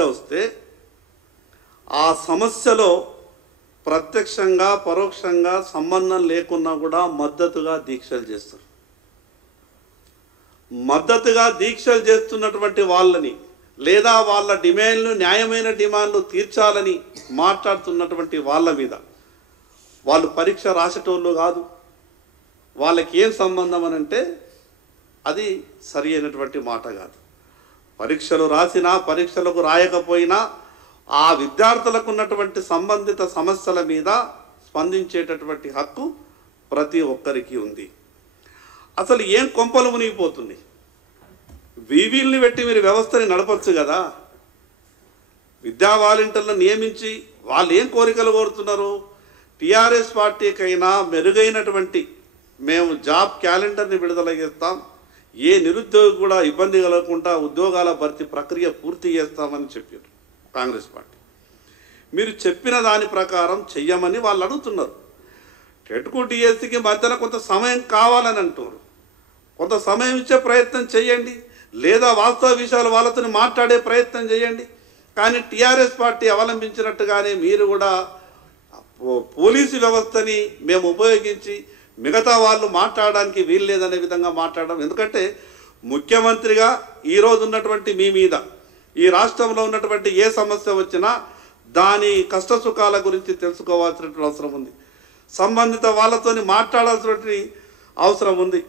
వస్తే ఆ సమస్యలో ప్రత్యక్షంగా పరోక్షంగా సంబంధం లేకున్నా కూడా మద్దతుగా దీక్షలు చేస్తారు. మద్దతుగా దీక్షలు చేస్తున్నటువంటి వాళ్ళని లేదా వాళ్ళ డిమాండ్లు న్యాయమైన డిమాండ్లు తీర్చాలని మాట్లాడుతున్నటువంటి వాళ్ళ మీద వాళ్ళు పరీక్ష రాసేటోళ్ళు కాదు, వాళ్ళకి ఏం సంబంధం అని అంటే అది సరి అయినటువంటి మాట కాదు. పరీక్షలు రాసినా పరీక్షలకు రాయకపోయినా ఆ విద్యార్థులకు ఉన్నటువంటి సంబంధిత సమస్యల మీద స్పందించేటటువంటి హక్కు ప్రతి ఒక్కరికి ఉంది. అసలు ఏం కొంపలు మునిగిపోతుంది? వీవీల్ని పెట్టి మీరు వ్యవస్థని నడపచ్చు కదా. విద్యా వాలంటీర్లను నియమించి వాళ్ళు ఏం కోరికలు కోరుతున్నారు? టీఆర్ఎస్ పార్టీకైనా మెరుగైనటువంటి మేము జాబ్ క్యాలెండర్ని విడుదల చేస్తాం, ఏ నిరుద్యోగి కూడా ఇబ్బంది కలగకుండా ఉద్యోగాల భర్తీ ప్రక్రియ పూర్తి చేస్తామని చెప్పారు కాంగ్రెస్ పార్టీ. మీరు చెప్పిన దాని ప్రకారం చెయ్యమని వాళ్ళు అడుగుతున్నారు. టెట్కు డిఎస్సికి మధ్యన కొంత సమయం కావాలని అంటున్నారు. కొంత సమయం ఇచ్చే ప్రయత్నం చేయండి, లేదా వాస్తవ విషయాలు వాళ్ళతో మాట్లాడే ప్రయత్నం చేయండి. కానీ టీఆర్ఎస్ పార్టీ అవలంబించినట్టుగానే మీరు కూడా పోలీసు వ్యవస్థని మేము ఉపయోగించి మిగతా వాళ్ళు మాట్లాడడానికి వీలు లేదనే విధంగా మాట్లాడడం. ఎందుకంటే ముఖ్యమంత్రిగా ఈరోజు ఉన్నటువంటి మీ మీద ఈ రాష్ట్రంలో ఉన్నటువంటి ఏ సమస్య వచ్చినా దాని కష్టసుఖాల గురించి తెలుసుకోవాల్సినటువంటి అవసరం ఉంది, సంబంధిత వాళ్ళతో మాట్లాడాల్సినటువంటి అవసరం ఉంది.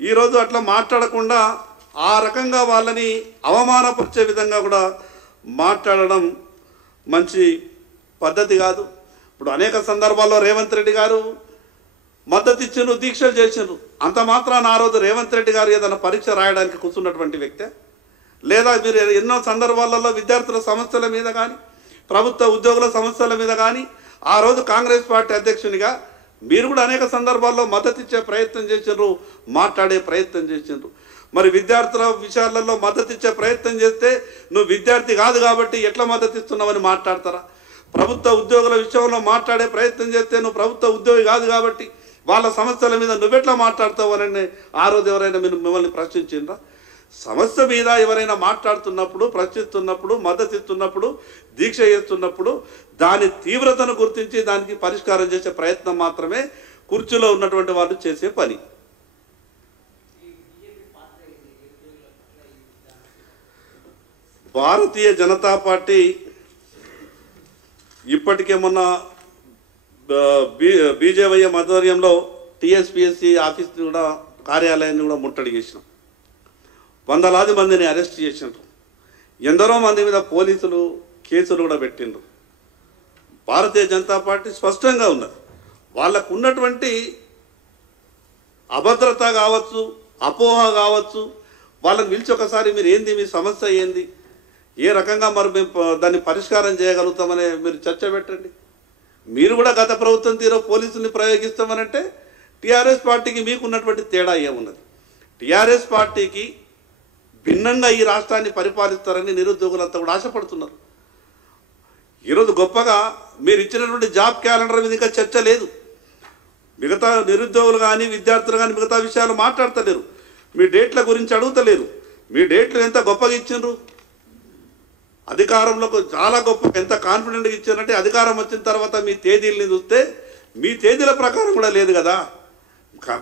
ఈరోజు అట్లా మాట్లాడకుండా ఆ రకంగా వాళ్ళని అవమానపరిచే విధంగా కూడా మాట్లాడడం మంచి పద్ధతి కాదు. ఇప్పుడు అనేక సందర్భాల్లో రేవంత్ రెడ్డి గారు మద్దతు ఇచ్చిండ్రు, దీక్షలు చేసిండ్రు. అంత మాత్రాన ఆ రోజు రేవంత్ రెడ్డి గారు ఏదైనా పరీక్ష రాయడానికి కూర్చున్నటువంటి వ్యక్తే? లేదా మీరు ఎన్నో సందర్భాలలో విద్యార్థుల సమస్యల మీద కానీ ప్రభుత్వ ఉద్యోగుల సమస్యల మీద కానీ ఆ రోజు కాంగ్రెస్ పార్టీ అధ్యక్షునిగా మీరు కూడా అనేక సందర్భాల్లో మద్దతు ఇచ్చే ప్రయత్నం చేసిండ్రు, మాట్లాడే ప్రయత్నం చేసిండ్రు. మరి విద్యార్థుల విషయాలలో మద్దతు ఇచ్చే ప్రయత్నం చేస్తే నువ్వు విద్యార్థి కాదు కాబట్టి ఎట్లా మద్దతు ఇస్తున్నావని మాట్లాడతారా? ప్రభుత్వ ఉద్యోగుల విషయంలో మాట్లాడే ప్రయత్నం చేస్తే నువ్వు ప్రభుత్వ ఉద్యోగి కాదు కాబట్టి వాళ్ళ సమస్యల మీద నువ్వెట్లా మాట్లాడతావు అని ఆ రోజు ఎవరైనా మిమ్మల్ని ప్రశ్నించిండ్రా? సమస్య మీద ఎవరైనా మాట్లాడుతున్నప్పుడు, ప్రశ్నిస్తున్నప్పుడు, మద్దతు ఇస్తున్నప్పుడు, దీక్ష చేస్తున్నప్పుడు దాని తీవ్రతను గుర్తించి దానికి పరిష్కారం చేసే ప్రయత్నం మాత్రమే కుర్చీలో ఉన్నటువంటి వాళ్ళు చేసే పని. భారతీయ జనతా పార్టీ ఇప్పటికే మొన్న బీజేవైఎం ఆధ్వర్యంలో టీఎస్పీఎస్సీ ఆఫీస్ని కూడా కార్యాలయాన్ని కూడా ముట్టడి చేసినాం. వందలాది మందిని అరెస్ట్ చేసినారు. ఎందరో మంది మీద పోలీసులు కేసులు కూడా పెట్టిండ్రు. భారతీయ జనతా పార్టీ స్పష్టంగా ఉన్నది. వాళ్ళకు ఉన్నటువంటి అభద్రత కావచ్చు, అపోహ కావచ్చు, వాళ్ళని పిలిచి ఒకసారి మీరు ఏంది, మీ సమస్య ఏంది, ఏ రకంగా మరి మేము దాన్ని పరిష్కారం చేయగలుగుతామని మీరు చర్చ పెట్టండి. మీరు కూడా గత ప్రభుత్వం తీరు పోలీసుల్ని ప్రయోగిస్తామనంటే టీఆర్ఎస్ పార్టీకి మీకున్నటువంటి తేడా ఏమున్నది? టీఆర్ఎస్ పార్టీకి భిన్నంగా ఈ రాష్ట్రాన్ని పరిపాలిస్తారని నిరుద్యోగులంతా కూడా ఆశపడుతున్నారు. ఈరోజు గొప్పగా మీరు ఇచ్చినటువంటి జాబ్ క్యాలెండర్ మీద ఇంకా చర్చ లేదు. మిగతా నిరుద్యోగులు కానీ విద్యార్థులు కానీ మిగతా విషయాలు మాట్లాడతలేరు. మీ డేట్ల గురించి అడుగుతలేరు. మీ డేట్లు ఎంత గొప్పగా ఇచ్చిండ్రు, అధికారంలోకి చాలా గొప్ప ఎంత కాన్ఫిడెంట్గా ఇచ్చారంటే అధికారం వచ్చిన తర్వాత మీ తేదీలని చూస్తే మీ తేదీల ప్రకారం కూడా లేదు కదా.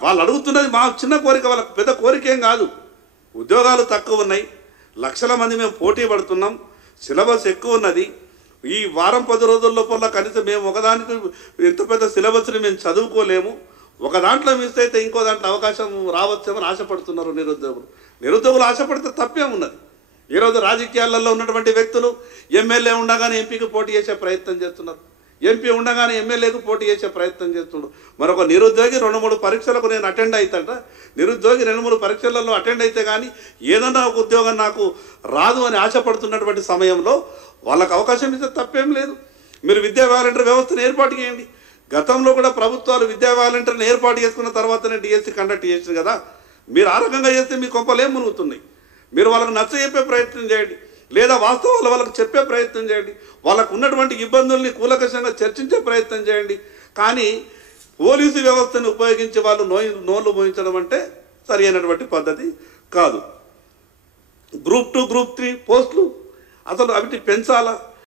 వాళ్ళు అడుగుతున్నది మా చిన్న కోరిక, వాళ్ళకి పెద్ద కోరిక ఏం కాదు. ఉద్యోగాలు తక్కువ ఉన్నాయి, లక్షల మంది మేము పోటీ పడుతున్నాం, సిలబస్ ఎక్కువ ఉన్నది. ఈ వారం 10 రోజుల లోపల కనీసం మేము ఒకదానికి ఎంత పెద్ద సిలబస్ని మేము చదువుకోలేము, ఒక దాంట్లో మిస్ అయితే ఇంకో దాంట్లో అవకాశం రావచ్చేమని ఆశపడుతున్నారు నిరుద్యోగులు. నిరుద్యోగులు ఆశపడితే తప్పేమున్నది? ఈరోజు రాజకీయాలలో ఉన్నటువంటి వ్యక్తులు ఎమ్మెల్యే ఉండగానే ఎంపీకి పోటీ చేసే ప్రయత్నం చేస్తున్నారు, ఎంపీ ఉండగానే ఎమ్మెల్యేకు పోటీ చేసే ప్రయత్నం చేస్తున్నాడు. మరొక నిరుద్యోగి 2-3 పరీక్షలకు నేను అటెండ్ అవుతాడ, నిరుద్యోగి 2-3 పరీక్షలలో అటెండ్ అయితే కానీ ఏదన్నా ఒక ఉద్యోగం నాకు రాదు అని ఆశపడుతున్నటువంటి సమయంలో వాళ్ళకు అవకాశం ఇస్తే తప్పేం లేదు. మీరు విద్యా వాలంటీర్ వ్యవస్థను ఏర్పాటు చేయండి. గతంలో కూడా ప్రభుత్వాలు విద్యా వాలంటీర్ని ఏర్పాటు చేసుకున్న తర్వాతనే డిఎస్సి కండక్ట్ చేసింది కదా. మీరు ఆ రకంగా చేస్తే మీ కొంపలేం మునుగుతున్నాయి. మీరు వాళ్ళకు నచ్చ చెప్పే ప్రయత్నం చేయండి, లేదా వాస్తవాలు వాళ్ళకు చెప్పే ప్రయత్నం చేయండి, వాళ్ళకు ఉన్నటువంటి ఇబ్బందుల్ని కూలంకషంగా చర్చించే ప్రయత్నం చేయండి. కానీ పోలీసు వ్యవస్థను ఉపయోగించి వాళ్ళు నోళ్ళు మోయించడం అంటే సరి అయినటువంటి పద్ధతి కాదు. గ్రూప్ 2, గ్రూప్ 3 పోస్టులు అసలు అవిటి పెంచాలా?